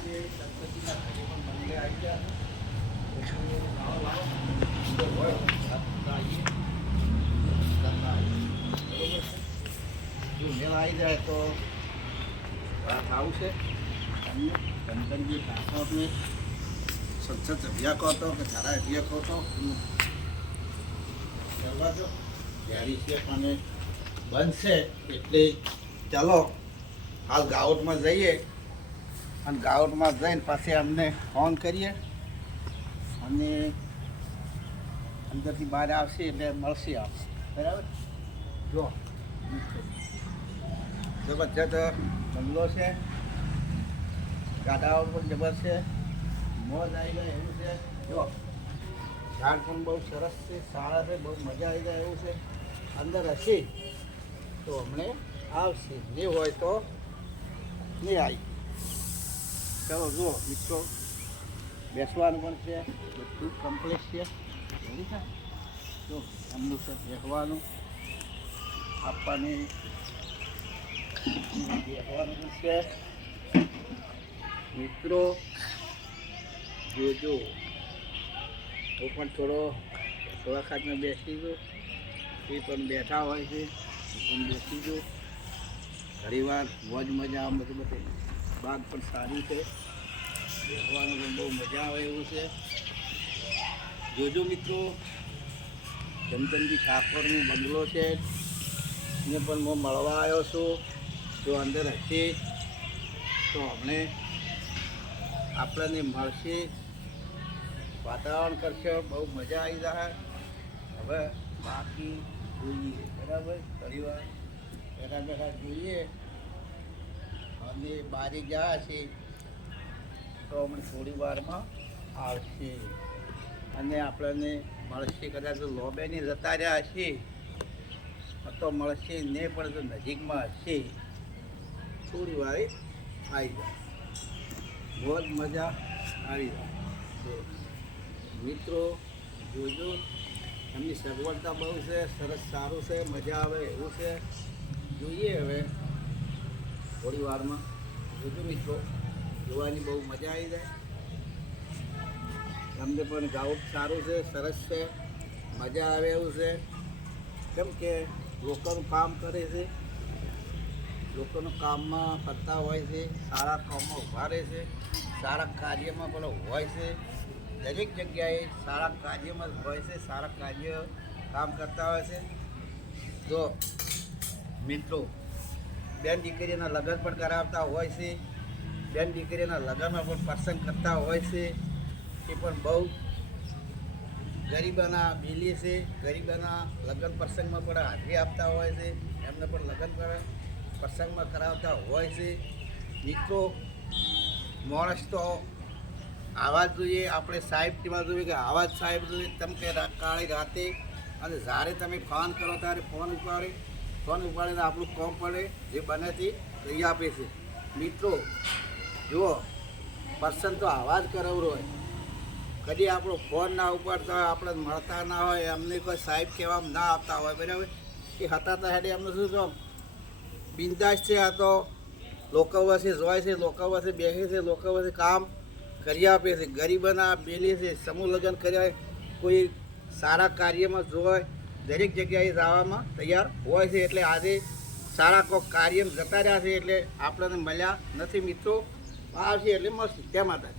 આજે ગણપતિના ઘરે પણ મંડળે આવી ગયા એટલે લાવો લાવો તો હોય આવીએ બરોબર છે. જો મેળ આવી જાય તો વાત આવશે તમને ધનધનજી ઠાકોરને સંસદ સભ્યા કહો તો કે ધારાસભ્ય કહો તો કરવા દો તૈયારી છે પણ બનશે એટલે ચાલો હાલ ગાઉટમાં જઈએ અને ગાઉટમાં જઈને પાછી અમને ફોન કરીએ અને અંદરથી બહાર આવશે એટલે મળશે આવશે બરાબર. જો જબરજસ્ત બંગલો છે, ગાડાઓ પણ જબર છે, મોજ આવી જાય એવું છે. જો ઝાડ પણ બહુ સરસ છે, સારા છે, બહુ મજા આવી જાય એવું છે. અંદર હશે તો હમણે આવશે, નહીં હોય તો નહીં આવી. ચાલો જુઓ મિત્રો, બેસવાનું પણ છે, બધું કમ્પ્લીટ છે. બરાબર છે. જો એમનું છે બેસવાનું, આપવાની બેસવાનું પણ છે. મિત્રો જોજો હું પણ થોડા ખાતમાં બેસી દઉં, એ પણ બેઠા હોય છે, હું પણ બેસી દઉં. ઘણી વાર મોજ મજા આવે બધું બધે બાગ પણ સારી છે, બેસવાનું પણ બહુ મજા આવે એવું છે. જોજો મિત્રો, ધનધનજી ઠાકોરનો બંગલો છે, એને પણ હું મળવા આવ્યો છું. જો અંદર હશે તો હમણે આપણને મળશે, વાતાવરણ કરશે, બહુ મજા આવી જાય. હવે બાકી જોઈએ બરાબર, ઘણી વાર બેઠા બેઠા જોઈએ અને બારી ગયા છે તો હમણાં થોડી વારમાં આવશે અને આપણને મળશે. કદાચ લોબેની જતા રહ્યા હશે તો મળશે નહીં, પણ જો નજીકમાં હશે થોડી વાર આવી જાય, બહુ જ મજા આવી જાય. તો મિત્રો જોજો, એમની સગવડતા બહુ છે, સરસ સારું છે, મજા આવે એવું છે. જોઈએ હવે થોડી વારમાં જોજો મિત્રો, જોવાની બહુ મજા આવી જાય. તમને પણ ગાઉટ સારું છે, સરસ છે, મજા આવે એવું છે. કેમ કે લોકોનું કામ કરે છે, લોકોનું કામમાં કરતા હોય છે, સારા કામમાં ઊભા રહે છે, સારા કાર્યમાં પણ હોય છે. દરેક જગ્યાએ સારા કાર્યમાં હોય છે, સારા કાર્ય કામ કરતા હોય છે. જો મિત્રો, બેન દીકરીના લગ્ન પણ કરાવતા હોય છે, બેન દીકરીના લગ્નમાં પણ પ્રસંગ કરતા હોય છે. એ પણ બહુ ગરીબાના મિલી છે, ગરીબાના લગ્ન પ્રસંગમાં પણ હાજરી આપતા હોય છે, એમને પણ લગ્ન પ્રસંગમાં કરાવતા હોય છે. મિત્રો, માણસ તો આવા જ જોઈએ, આપણે સાહેબ કેવા જોઈએ કે આવા જ સાહેબ જોઈએ. તમે કે કાળી રાતે અને જ્યારે તમે ફોન કરો ત્યારે ફોન ઉપાડીને આપણું કોમ પડે જે બનેથી લઈ આપે છે. મિત્રો જુઓ, પર્સન તો આવા જ કરાવરો હોય, કદી આપણો ફોન ના ઉપાડતા હોય, આપણે મળતા ના હોય, એમને કોઈ સાહેબ કહેવામાં ના આપતા હોય બરાબર. એ હતા તો હેડે એમને શું કહો બિંદાસ છે. આ તો લોકો વચ્ચે જોય છે, લોકો વચ્ચે બેસે છે, લોકો વચ્ચે કામ કરી આપે છે, ગરીબોના બેલી છે, સમૂહ લગ્ન કર્યા, કોઈ સારા કાર્યમાં જોવાય, દરેક જગ્યાએ જવામાં તૈયાર હોય છે. એટલે આજે સારા કોઈ કાર્યમાં જતા રહ્યા છે એટલે આપણને મળ્યા નથી. મિત્રો આવશે એટલે મળશે. જય માતાજી.